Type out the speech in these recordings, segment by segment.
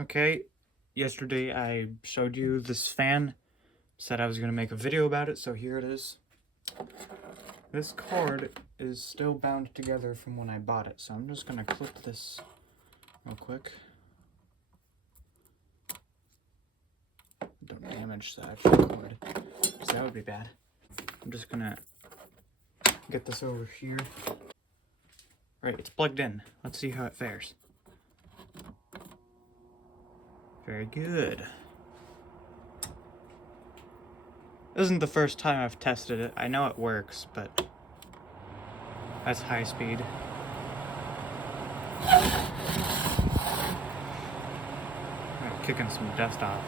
Okay, yesterday I showed you this fan, said I was going to make a video about it, so here it is. This cord is still bound together from when I bought it, so I'm just going to clip this real quick. Don't damage the actual cord, because that would be bad. I'm just going to get this over here. Right, it's plugged in. Let's see how it fares. Very good. This isn't the first time I've tested it. I know it works, but that's high speed. I'm kicking some dust off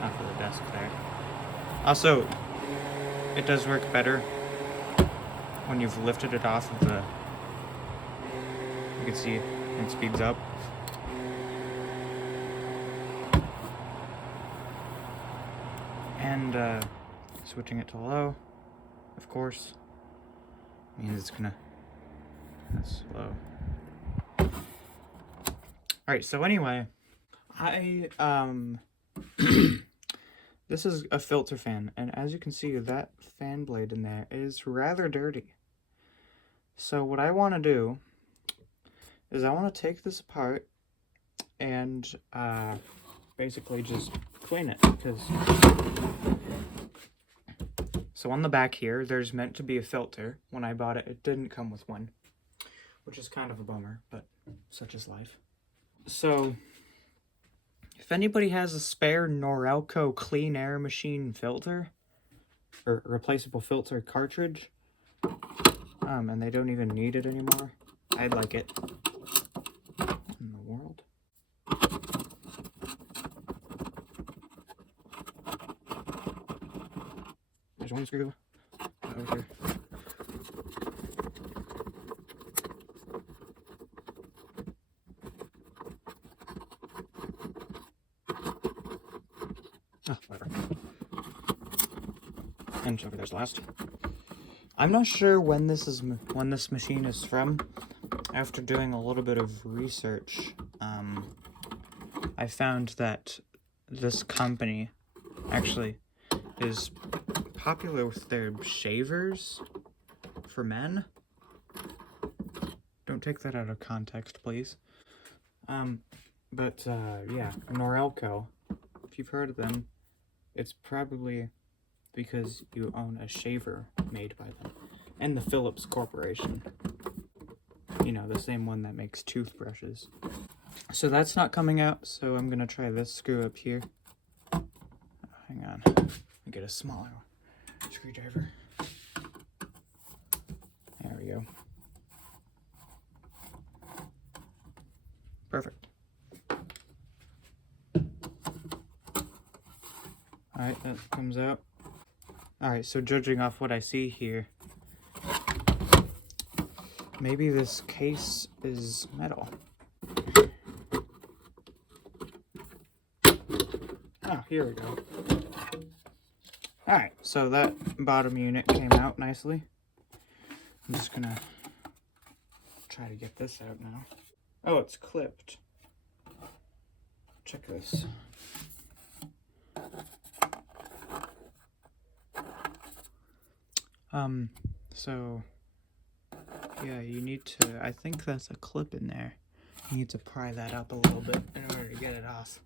of the desk there. Also, it does work better when you've lifted it off of the. You can see it speeds up. And switching it to low, of course, means it's gonna. That's low. Alright, so anyway, this is a filter fan, and as you can see, that fan blade in there is rather dirty. So what I want to do is I want to take this apart and basically just clean it, because so on the back here there's meant to be a filter. When I bought it, it didn't come with one, which is kind of a bummer, but such is life. So if anybody has a spare Norelco clean air machine filter or replaceable filter cartridge, and they don't even need it anymore, I'd like it. In the world. There's one screw over here. Oh, whatever. And over there's last. I'm not sure when this machine is from. After doing a little bit of research, I found that this company actually is popular with their shavers for men. Don't take that out of context, please. Yeah, Norelco, if you've heard of them, it's probably because you own a shaver made by them. And the Philips Corporation. You know, the same one that makes toothbrushes. So that's not coming out, so I'm gonna try this screw up here. Oh, hang on, let me get a smaller screwdriver. There we go. Perfect. Alright, that comes out. Alright, so judging off what I see here, maybe this case is metal. Oh, here we go. Alright, so that bottom unit came out nicely. I'm just gonna try to get this out now. Oh, it's clipped. Check this. So yeah, you need to, I think that's a clip in there. You need to pry that up a little bit in order to get it off.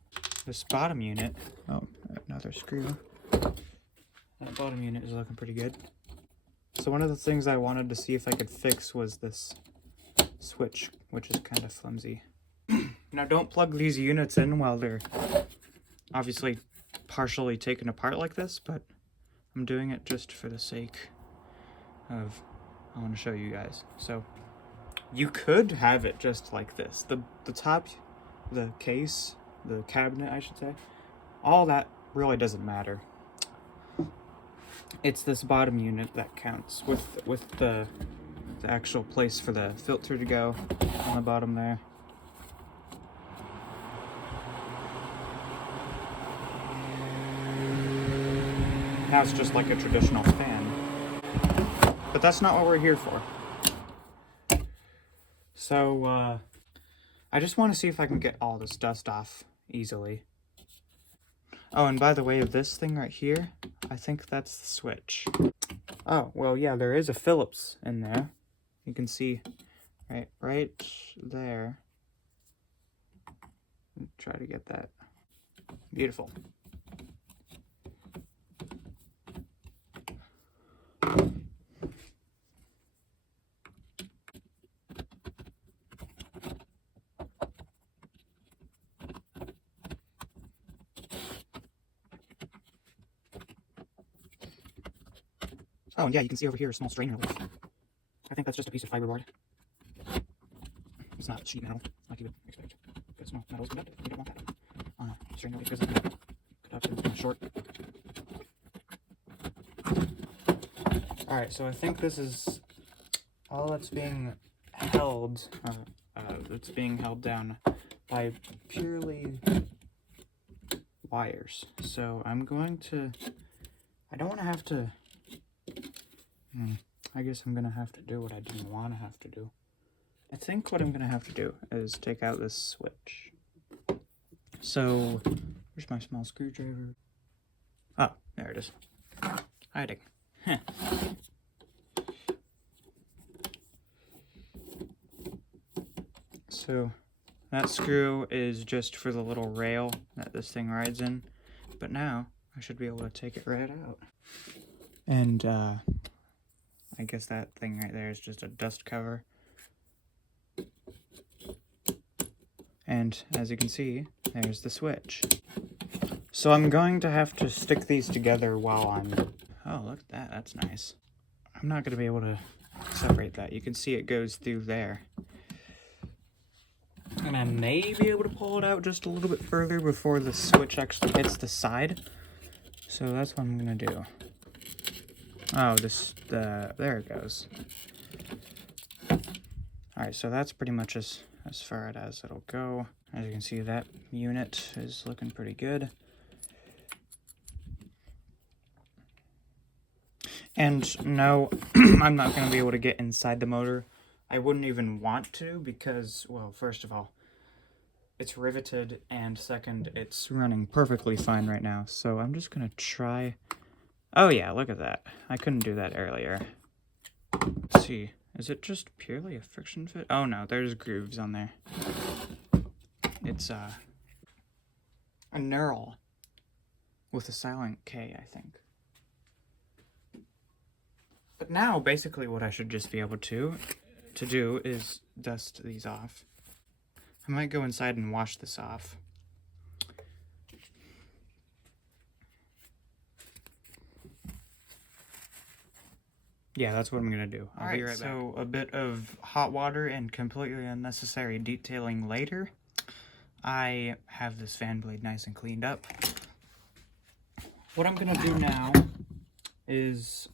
This bottom unit, oh, another screw. That bottom unit is looking pretty good. So one of the things I wanted to see if I could fix was this switch, which is kind of flimsy. Now don't plug these units in while they're obviously partially taken apart like this, but I'm doing it just for the sake of, I want to show you guys. So you could have it just like this. The top, the case, the cabinet, I should say, all that really doesn't matter. It's this bottom unit that counts, with the actual place for the filter to go on the bottom there. Now it's just like a traditional fan. But that's not what we're here for. So, I just want to see if I can get all this dust off easily. Oh, and by the way, this thing right here, I think that's the switch. Oh, well, yeah, there is a Phillips in there. You can see right there. Try to get that. Beautiful. Oh, and yeah, you can see over here a small strainer leaf. I think that's just a piece of fiberboard. It's not sheet metal, like you would expect. Because, well, metal is conductive. You don't want that on a strainer leaf because it's kind of short. Alright, so I think this is all that's being held. It's being held down by purely wires. So I'm going to... I don't want to have to... I guess I'm going to have to do what I didn't want to have to do. I think what I'm going to have to do is take out this switch. So, where's my small screwdriver? Oh, there it is. Hiding. Heh. So, that screw is just for the little rail that this thing rides in. But now, I should be able to take it right out. And, I guess that thing right there is just a dust cover. And as you can see, there's the switch. So I'm going to have to stick these together while I'm... Oh, look at that. That's nice. I'm not going to be able to separate that. You can see it goes through there. And I may be able to pull it out just a little bit further before the switch actually hits the side. So that's what I'm going to do. Oh, there it goes. Alright, so that's pretty much as far as it'll go. As you can see, that unit is looking pretty good. And no, I'm not going to be able to get inside the motor. I wouldn't even want to because, well, first of all, it's riveted, and second, it's running perfectly fine right now. So I'm just going to try... Oh yeah, look at that. I couldn't do that earlier. Let's see. Is it just purely a friction fit? Oh no, there's grooves on there. It's a knurl with a silent K, I think. But now, basically what I should just be able to do is dust these off. I might go inside and wash this off. Yeah, that's what I'm gonna do. I'll be right back. So a bit of hot water and completely unnecessary detailing later. I have this fan blade nice and cleaned up. What I'm gonna do now is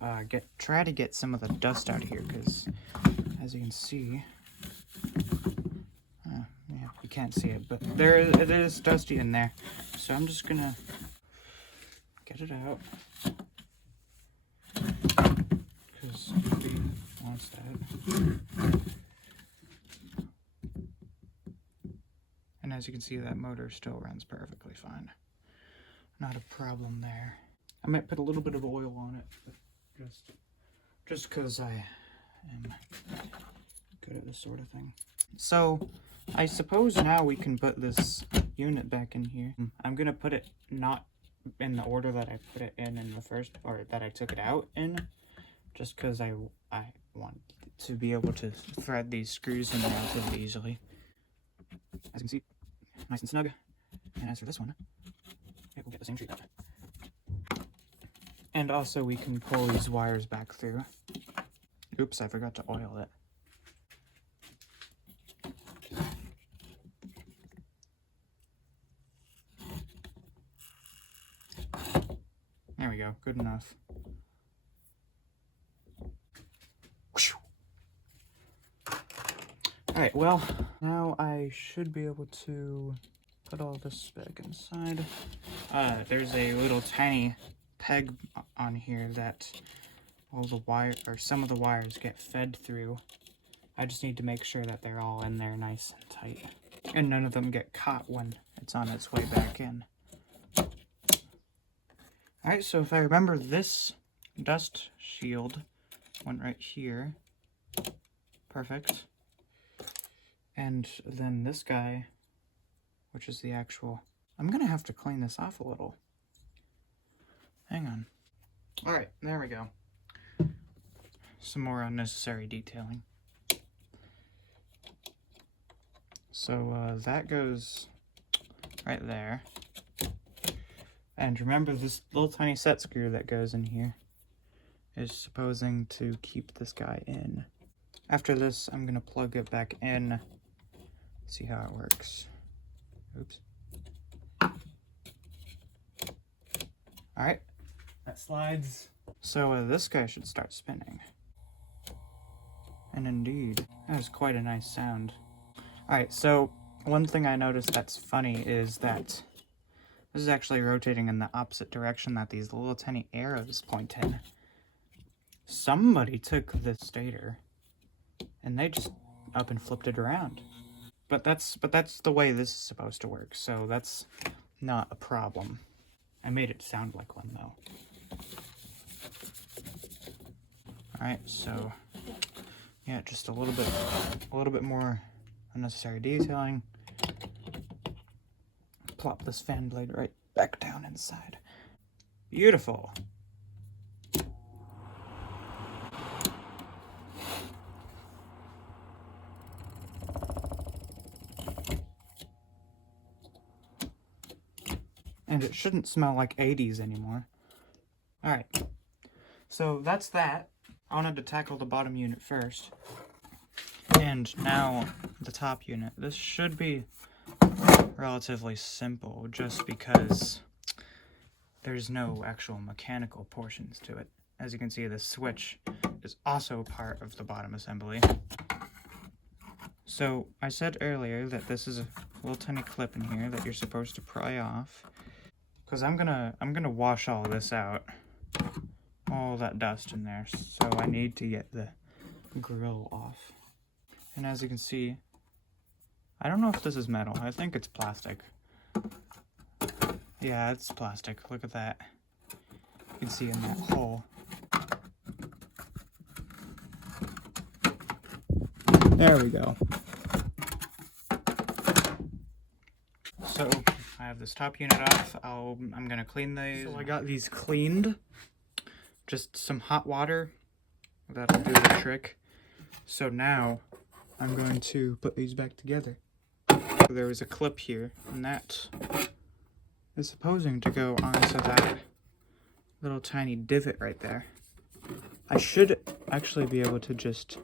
try to get some of the dust out of here, because as you can see, yeah, you can't see it, but it is dusty in there. So I'm just gonna get it out. Because nobody wants that. And as you can see, that motor still runs perfectly fine. Not a problem there. I might put a little bit of oil on it, but just because I am good at this sort of thing. So, I suppose now we can put this unit back in here. I'm gonna put it not in the order that I put it in the first, or that I took it out in, just because I want to be able to thread these screws in relatively easily. As you can see, nice and snug. And as for this one, it will get the same treatment. And also we can pull these wires back through. Oops, I forgot to oil it. There we go, good enough. Alright, well, now I should be able to put all this back inside. There's a little tiny peg on here that all the wire, or some of the wires, get fed through. I just need to make sure that they're all in there nice and tight. and none of them get caught when it's on its way back in. Alright, so if I remember, this dust shield went right here. Perfect. And then this guy, which is the actual... I'm gonna have to clean this off a little. Hang on. Alright, there we go. Some more unnecessary detailing. So that goes right there. And remember, this little tiny set screw that goes in here is supposing to keep this guy in. After this, I'm gonna plug it back in, see how it works. Oops. Alright, that slides. So this guy should start spinning. And indeed, that was quite a nice sound. Alright, so one thing I noticed that's funny is that this is actually rotating in the opposite direction that these little tiny arrows point in. Somebody took this stator and they just up and flipped it around. But that's the way this is supposed to work, so that's not a problem. I made it sound like one though. Alright, so yeah, just a little bit more unnecessary detailing. Plop this fan blade right back down inside. Beautiful. And it shouldn't smell like 80s anymore. Alright, so that's that. I wanted to tackle the bottom unit first. And now the top unit. This should be relatively simple just because there's no actual mechanical portions to it. As you can see, the switch is also part of the bottom assembly. So I said earlier that this is a little tiny clip in here that you're supposed to pry off. Because I'm gonna wash all this out. All that dust in there. So I need to get the grill off. And as you can see, I don't know if this is metal. I think it's plastic. Yeah, it's plastic. Look at that. You can see in that hole. There we go. So I have this top unit off. I'm gonna clean these. So I got these cleaned. Just some hot water. That'll do the trick. So now I'm going to put these back together. There was a clip here, and that is supposing to go onto that little tiny divot right there. I should actually be able to just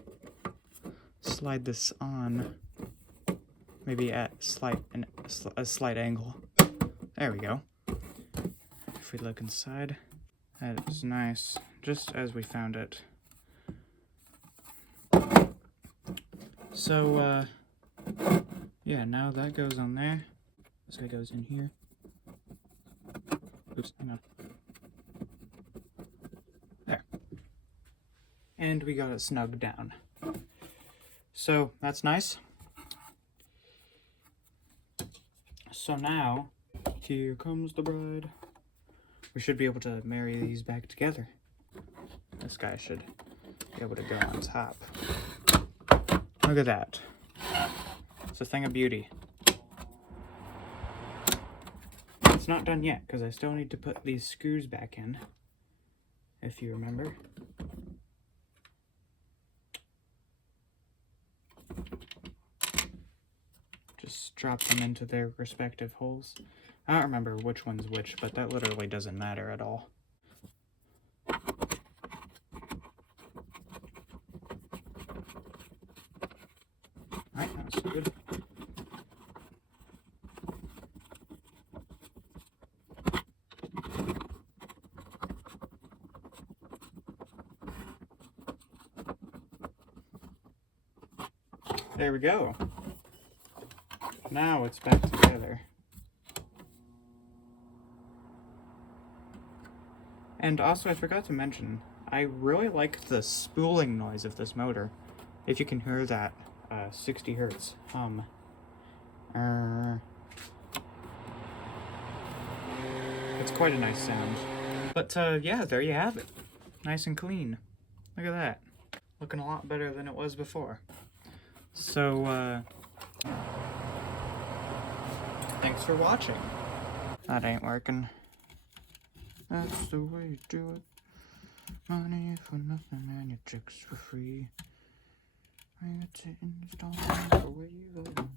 slide this on, maybe at a slight angle. There we go. If we look inside, that is nice, just as we found it. So, yeah, now that goes on there. This guy goes in here. Oops, hang on. There. And we got it snugged down. So, that's nice. So now, here comes the bride. We should be able to marry these back together. This guy should be able to go on top. Look at that. It's a thing of beauty. It's not done yet, because I still need to put these screws back in, if you remember. Just drop them into their respective holes. I don't remember which one's which, but that literally doesn't matter at all. Alright, that was good. There we go. Now it's back together. And also, I forgot to mention, I really like the spooling noise of this motor. If you can hear that 60 hertz hum. It's quite a nice sound. But yeah, there you have it. Nice and clean. Look at that. Looking a lot better than it was before. So, thanks for watching. That ain't working. That's the way you do it. Money for nothing and your tricks for free. I got to install microwave ovens.